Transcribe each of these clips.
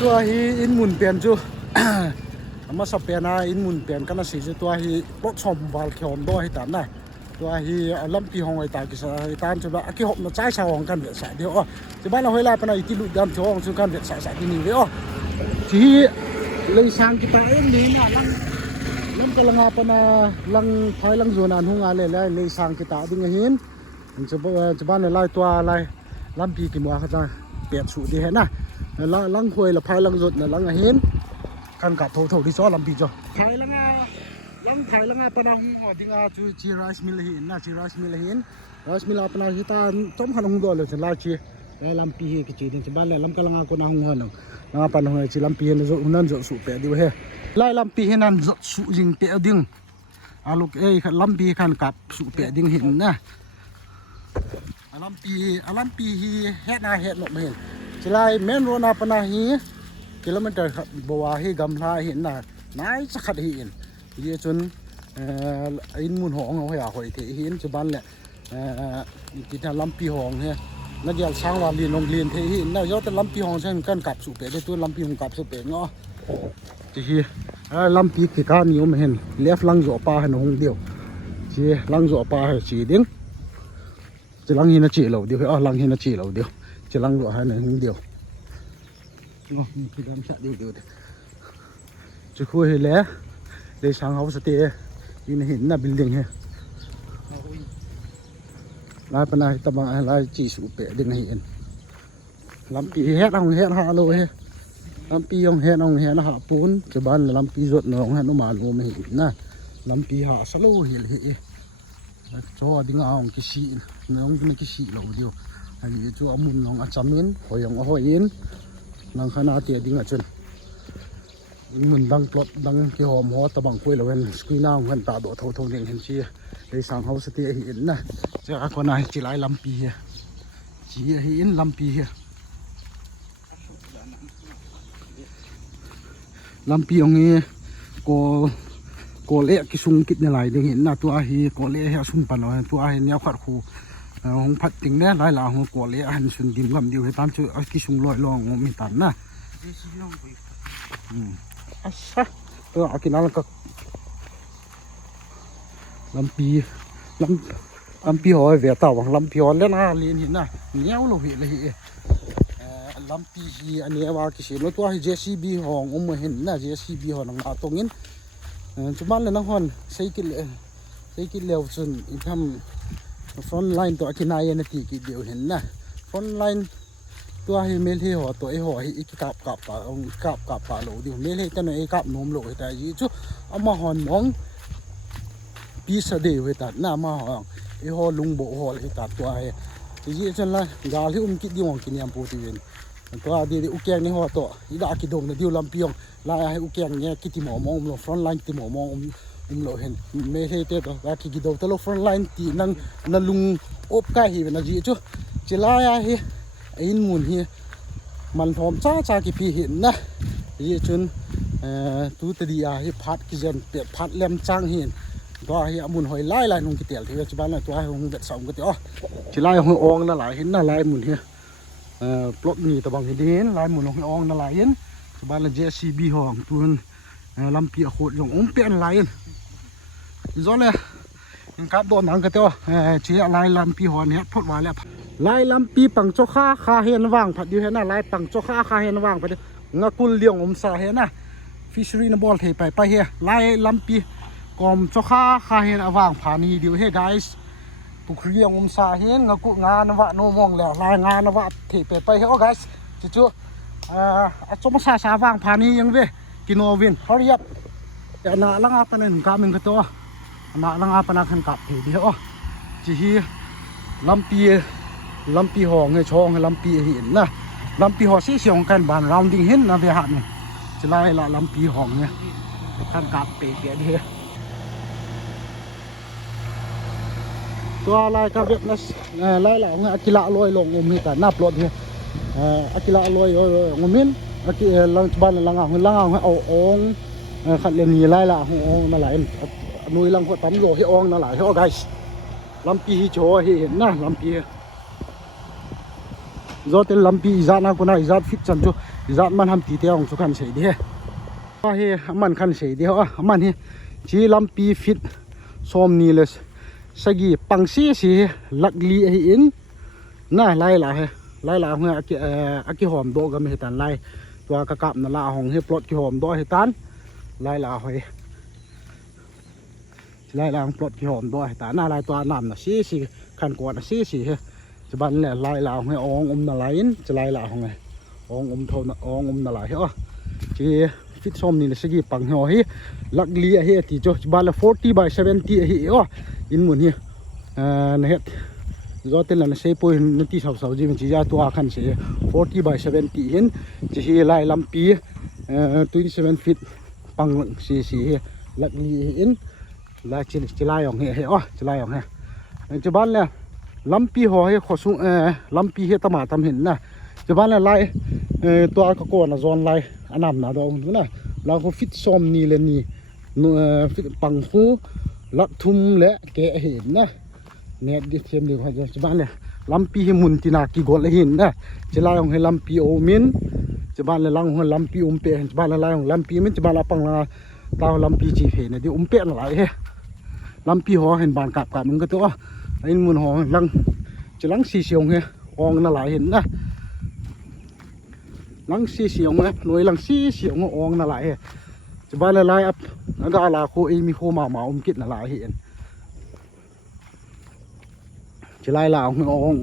ตัวฮีอินมุนเปลี่ยนจูมาสับเปลี่ยนอินมุนเปลี่ยนกันนะสิจูตัวฮีรถชมวาลเขียวมด้วยตามนะตัวฮีลำปีหงไอตากิสไอตามจุดละกี่หกมาใช้ชาวของกันเดือดสายเดียวอ๋อจะบ้านเราเวลาปนัยที่ลุดดำชาวของสุกันเดือดสายที่นี่เลยอ๋อที่เลยสร้างกิตาเองนี่นะlắm cái lăng apa na lăng thái lăng zona hung ale lai le sang kita ding hin chaban lai tua lai lam pi ki mo kha pet su di he na lăng khoi la phai lăng zot na lăng hin kan ka tho di so lam pi jo thái lăng apa na hung ding a chu chi rice mill hin na chi rice mill apa na kita tom khan hung do le la chi lam pi ki chi ding chaban le lam ka langa ko na hung hon na apa na chi lam pi hin zo unan zo su pe di he lai lam pi hinan su jing pe ding aluk khan lam pi khan kap su pe ding hin na lam pi hi het na het no men chilai men ro na pana hi kilometer bawa hi gamla hi na nai sakhat hi in ye chun in mun hong ho ya hoi the hin chuban le kita lam pi hong he na dial sang wa lin long lin the hi na yo ta lam pi hong chen kan kap su pe de tu lam pi hong kap su pe ngo thì lâm pi thì cá nhiều mà hen lép lăng rọ pa hay nó không điều chỉ lăng rọ pa hay chỉ tiếng chỉ lăng hin nó chỉ lẩu điều hay lăng hin nó chỉ lẩu điều chỉ lăng rọ hay nó không điều ngon thì làm sao điều điều chỉ khui hay lẽ để sáng học sẽ tê như này hiện là building hay lại bên này tầm lại chỉ sụp bể đừng hiện lâm pi hết không hết hạ luôn hay lắm pi ông hẹn hạ pun cái ban là lắm pi ruột nó hẹn nó mà nó mình na lắm pi hạ sao lâu hiện cho đi ngao cái xị nó cái xị lâu điều hay là cho ông nó ăn chấm đến hồi ông hồi yên năng khả năng tiền đi ngã chân mình đang plot đang cái hòm hoa ta bằng quê là bên screen nào gần ta độ thâu thâu điện hình chi đây sang hậu sẽ tiền hiện na chứ con này chỉ lại lắm pi chỉ hiện lắm pi lam pi ông ấy có lẽ cái súng kít này lại để hiện là tua hi có lẽ hệ súng pan rồi tua hi neo khát khu ông phát tiếng đấy lại là ông có lẽ anh xuân tìm làm điều hay tam chơi cái súng lội lòng ông mình tán na asa cái nào là cái lam pi hỏi về tàu bằng lam pi hỏi lên na liền hiện na neo lâu hiện là hiện lam pi hi anh em vào cái gì nó tua JCB hong ông mà hiện na JCB hong nó tông in chúng bạn là nó hòn xây cái lều chân thăm front line tua cái này thì cái điều hiện na front line tua hi mail hi họ tua họ hi cái cặp ông cặp lỗ điều mail hi cái này cặp nôm lỗ tại gì chứ mà hòn mong pi sa de với ta na mà họ họ lung bộ họ hi ta tua hi thì gì chân là gà hi cái điều hoàng kinh nghiệm bổ thìตัวดีอุกแกงนี่หัวตัวอีดากิดงในดิวลำเปียงลายให้อุกแกงเนี่ยกิติหมอมองลง front line ติหมอมองเราเห็นไม่ใช่เต้ตัวลากิดงตลก front line ตีนั่งลุงอบใกล้เห็นนะจีจูจะลายให้อินมุนเฮียมันพร้อมจ้ากี่ปีเห็นนะยี่จนตัวตดีให้พัดกิจนเปียพัดเล่มจ้างเห็นตัวให้มุนหอยไล่นุ่งกิเตียลที่ปัจจุบันเลยตัวให้หงเบ็ดสองกิเตียจะไล่หงอองน่าหลายเห็นน่าหลายมุนเฮียปลดหนีตะบังเห็นลายหมุนของอองนั่นลายเห็นชาวบ้านละ JCB ห้องตัวนั้นลำเปียโคตรของเปียนลายย้อนเลยยังกัดโดนหนังกันเต้าเชี่ยลายลำปีหอเนี่ยพดไว้แล้วลายลำปีปังโจข้าคาเห็นว่างผัดอยู่เห็นนะลายปังโจข้าคาเห็นว่างไปดิงากุลเลี้ยงสาเห็นนะฟิชรีนบอลเทไปเฮียลายลำปีกอมโจข้าคาเห็นว่างผ่านีเดียวเฮ้ guysตุกเรียงสาเห็นงานวะโนมองแล้วลายงานวะเทไปเฮ้ย guys จู่จมสาว่างผ่านียังเว้กินโอวินฮอริยับแต่หน้าลังอาปนันกามิงกตัวหน้าลังอาปนันขันกับเดียวจีฮีลำปีหองไงช่องลำปีเห็นนะลำปีหอสีเสียงกันบานราวดิ้งเห็นนะเวียหันจะไล่ละลำปีหองเนี่ยขันกับเปียเดียวตัวลายกับเว็บนั้นลายหลังอากิระลอยลงงมีแต่หน้าปลดเนี่ยอากิระลอยงมินอากิลังบ้านลังเอาองขัดเรียนนี่ลายละองนั่นแหละนุยลังก็ตั้มโยให้องนั่นแหละให้ไกส์ลำปีโชว์เห็นนะลำปี do tel lampi izat na kuna izat fit chan chu izat man ham ti te ong chu kan sei de ha he man khan sei de ha man hi chi lampi fit som ni les sagi pangsi si lakli hi in na lai la he lai la nga aki hom do ga me tan lai tua ka kap na la hong he plot ki hom do he tan lai la hoi lai la plot ki hom do he tan na lai tua nam na si kan ko na si heจะบันแหละลายลาวให้องนะลายน์จะลายลาวไงองเท่านะองนะลายเหรอจีฟิตซ้อมนี่เลยสกีปังเหรอฮีลักลีเฮียที่จะบันละ40 by 70เฮียอ๋ออินมุนเฮียนะเฮ็ดจอเต็นละเซปุยนที่สาวๆจีมันจีจ้าตัวขันเสีย40 by 70เห็นจะเฮียลายลำปี27 feet ปังสีลักลีเห็นลายจะลายของเฮียอ๋อจะลายของเฮียจะบันแล้วลำปีหัวให้ขอสูงลำปีเฮตมาทำเห็นนะจะบ้านอะไรตัวก็โกนจอนไรอันนั้นนะดองนะเราก็ฟิตซ้อมนี่เลยนี่ฟิตปังหูลักทุ่มและแกเห็นนะเนี่ยดิเทียมดีกว่าจะบ้านเลยลำปีให้มุนตินากีกอลเห็นนะจะไล่ของให้ลำปีโอมินจะบ้านเลยลังของลำปีอุ้มเปะจะบ้านอะไรของลำปีมินจะบ้านละปังละตาลำปีจีเพเนี่ยที่อุ้มเปะอะไรเฮ้ลำปีหัวเห็นบานกับมึงก็ตัวไอ้มุนหอลังจะลังสีเสียงเฮองน่าหลายเห็นนะลังสีเสียงนะหน่วยลังสีเสียงองน่าหลายจะบ้านละลายอัพนั่นก็ลาโคเอมีโคมากิดน่าหลายเห็นจะไล่ลาอง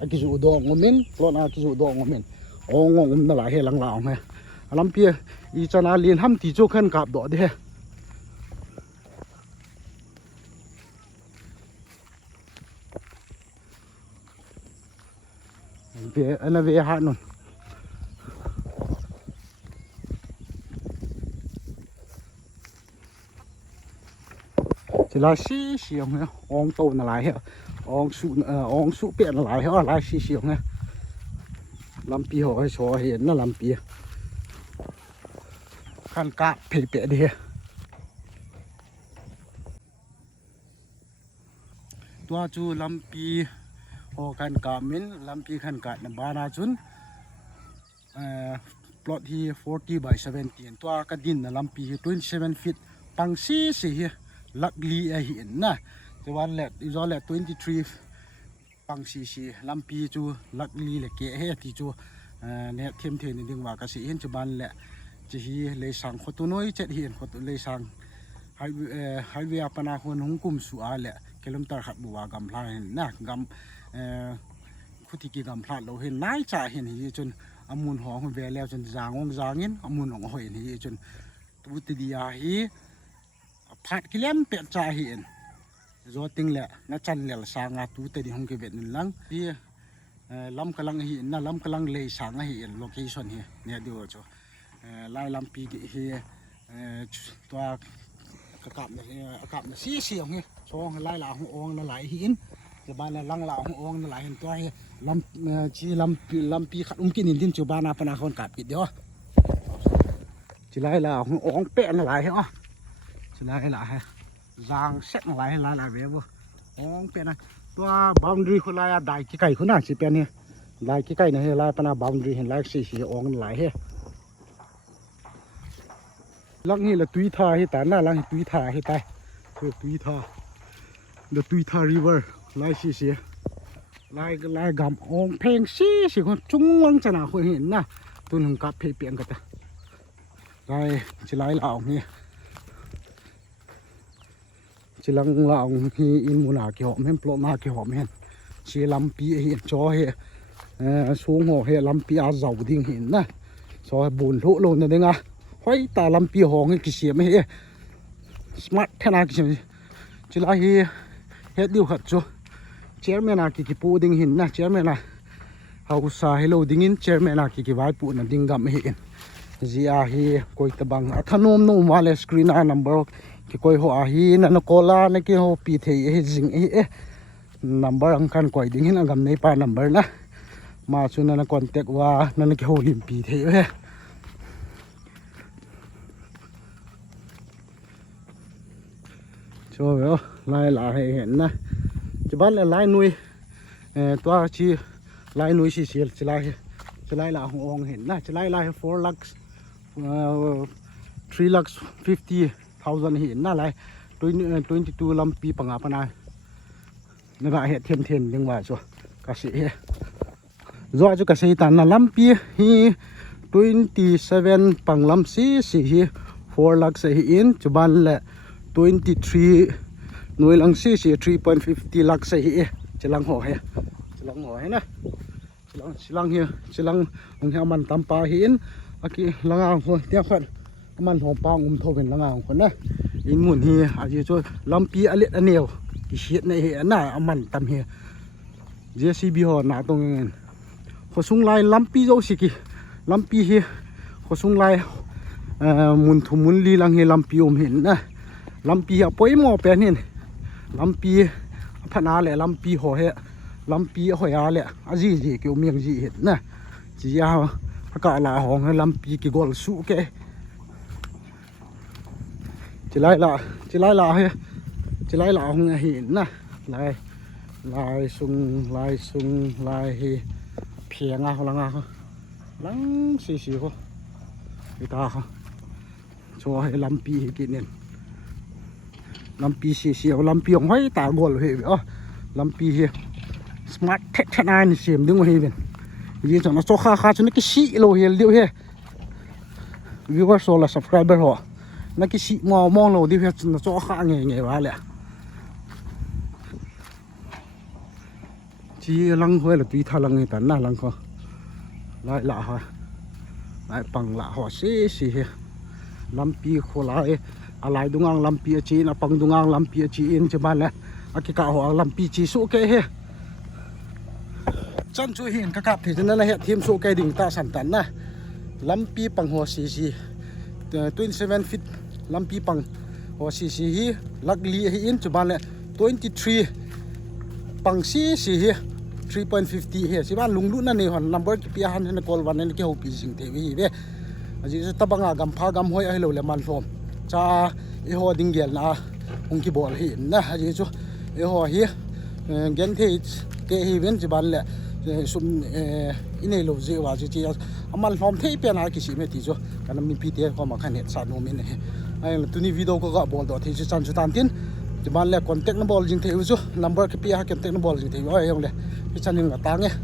อากิจูดองงมินปลดอากิจูดองงมินองน่าหลายเฮลังลาวเฮลำเปียอีจันอาเลียนห้ำตีโจขันกับดอเด้อันนั้นเวียหันนู่นจะลายสีเสียงเนี่ยองโตน่ะหลายเหรอองสุเปียน่ะหลายเหรอลายสีเสียงเนี่ยลำปีหัวให้ชอเห็นน่ะลำปีขันกะเปียดีตัวจูลำปีพอขันกามินลำปีขันกาดบานาจุนปลอดที่40 by 70ตัวกระดินลำปี27 feet ปังสีลักลีเห็นนะแต่วันแรกอีกวันแรก23ปังสีลำปีจูลักลีเลยเกะเฮที่จูเนี่ยเทียมนี่ดึงว่ากระสีเห็นจุบันแหละจะฮีเลยสั่งขตุน้อย7เห็นขตุเลยสั่งไฮเวย์ปนาคนหงกุมสุอาแหละกิโลเมตรขัดบัวกำพลาเห็นนะกำคุติกีกำพลาเราเห็นนายจ่าเห็นเฮจนอมูลหองเวลแล้วจนจางเงินอมูลหองเห็นเฮจนตุติดีอาฮีพัดกิเลมเปียจ่าเห็นจอติงแหละนัจันเหลสางาตุติดีหงเกเวนิลังที่ลำกำลังเห็นนะลำกำลังเลยสางเห็นโลเคชั่นเฮเนี่ยดูจ้ะไล่ลำปีเฮตัวอากาศเนี่ยสีเสียงเฮช่องไล่หลาหงองละหลายหินจะบ้านละลังหลาหงองละหลายเห็นตัวเฮลำชีลำปีขัดกินหินที่จุบ้านนาปนาคนกาดปิดเดียวจะไล่หลาหงองเป๊ะละหลายเฮอ๋อจะไล่หลาเฮจางเซ็ตละหลายเว้ยบ่องเป๊ะนะตัวบาวน์ดรีคนไล่ได้กี่ไก่คนน่ะสิเป็นเฮไล่กี่ไก่นะเฮไล่ปนาบาวน์ดรีเห็นไล่สีองละหลายเฮลังนี่ละตุยท่าให้แต่หน้าลังตุยท่าให้ตายคือตุยท่า the ตุยท่า river ไล่สีไล่กำองเพลงสีคนจุ้งวังจะหนาคนเห็นนะตัวหนึ่งกับเพลเปลี่ยนกันแต่ไล่จะไล่เหล่านี่จะลังเหล่าที่อินมูนาเกี่ยวเห็นปลอกนาเกี่ยวเห็นเสียลำปีเห็นจอเห็นสูงหัวเห็นลำปีอาเจ้าดิ่งเห็นนะซอยบุญทุลงนั่นเองอ่ะห้อยตาลำปีหองกี่เสียไม่เฮ้สมาร์ทแค่นากี่เสียจะไล่เฮ็ดดิวขัดจ้ะเชื่อแม่นากี่ปูดิ่งหินนะเชื่อแม่นาเขาสาให้เราดิ่งหินเชื่อแม่นากี่ไว้ปูนั่นดิ่งกำไม่เห็นจีอาฮีคอยตะบังอัธนมนุ่มมาเลยสกรีนนัมเบอร์กี่คอยหัวอาฮีนั่นโคลานั่นกี่หัวปีเทียจิงนัมเบอร์อังคันคอยดิ่งหินอังกำในป่านัมเบอร์นะมาชวนนั่นคอนแทคว่านั่นกี่หัวลิมปีเทียโชว์ไล่หลาให้เห็นนะจะบ้านไล่นุยตัวชี ลายหน่วยสีเสียจะลายละหงเห็นนะจะลาย4 lakhs 3 lakhs 50,000 เห็นนะลาย22 ลำปีปังอาปนายนึกว่าเหตุเทียนยังว่าชัวกระสีจ้าจุกระสีตันนะลำปีฮี27 ปังลำสีฮี4 lakhs เห็นจุบันละ23หน่วยลังสี3.50 lakhs เห็นจะลังหัวนะจะลังเฮียจะลังองค์มันตำปลาเห็นอากิลังอ่างคนเตี้ยคนมันหอมปางโทเป็นลังอ่างคนนะอินมุนเฮียอาจจะช่วยลำปีอเล็ดอันเนียวที่เชียดในเฮียน่ะมันตำเฮียJCB หอหนาตรงเงินขอส่งลายลำปีเจ้าสิกิลำปีเฮียขอส่งลายมุนลีลังเฮียลำปีเห็นนะลำปีอ่ะป่วยหมอแปลนี่ลำปีพนาแหละลำปีหอเฮียลำปีหอยอาแหละอาจีเกี่ยวเมียงจีเห็นนะจียาวพระกาลาหองให้ลำปีกี่กอลสู้แกจะไล่ละเฮียจะไล่ละหงเห็นนะลายซุงลายเฮเพียงอ่ะเขาลังอ่ะเขาลังสีเขาไปตาเขาโชว์ให้ลำปีกินเนี่ยลำปีสีเอาลำปีของห้อยตากอลเฮ้ยอ๋อลำปีเฮสมาร์ทเทคโนโลยีเสียมดึงมาเฮ้ยเป็นยี่จังนะโซค่าจนนักสีโลเฮลเดียวเฮ้วิวเวอร์โซลาซับสไครเบอร์หัวนักสีมองเราดิเฮ้จนโซค่าไงวะเลยจีลังห้อยละปีทาลังนี่แต่น่าลังเขาลายละฮะลายปังละหัวสีลำปีโคลายอะไรดุงังลำปีจีนปังดุงังลำปีจีนจะบ้านแล้วอากิกาหัวลำปีจีสุเกเฮจันจูเห็นกะกับที่นั่นแหละเฮทีมสุเกดิ่งตาสันตันนะลำปีปังหัวสี27 feet ลำปีปังหัวสีลักลีเห็นจะบ้านแล้ว23ปังสี3.50 เฮ้สิบ้านลุงลุ่นนั่นนี่หันนัมเบอร์กี่ปีหันให้นักกอล์ฟวันนี้เกี่ยวปีสิงเทวีเว้ยอาจจะตะบังกำพากำห้อยให้เราเลยมันฟอมจ้าหัวดิ่งเกลนะองค์กี่บอลเห็นนะอาจจะหัวเฮียเกนเทสเกฮีเวนสิบ้านแหละซุ่มอินเอโลเจว่าจะมันฟอมเทปนะกี่สิเมติจ้ะกันมีพีเตอร์ก็มาขันเห็ดสารโนมินเนี่ยไอ้ตัวนี้วิดีโอก็บอลตัวที่จะจันจุดตันทินจะบ้านแหละคอนแทคนับบอลจริงเทวิจุนัมเบอร์กี่ปีฮะคอนแทคนับบอลจริงเทวิโอ้ยยังเลยพี่ชันยังกระตังเนี่ย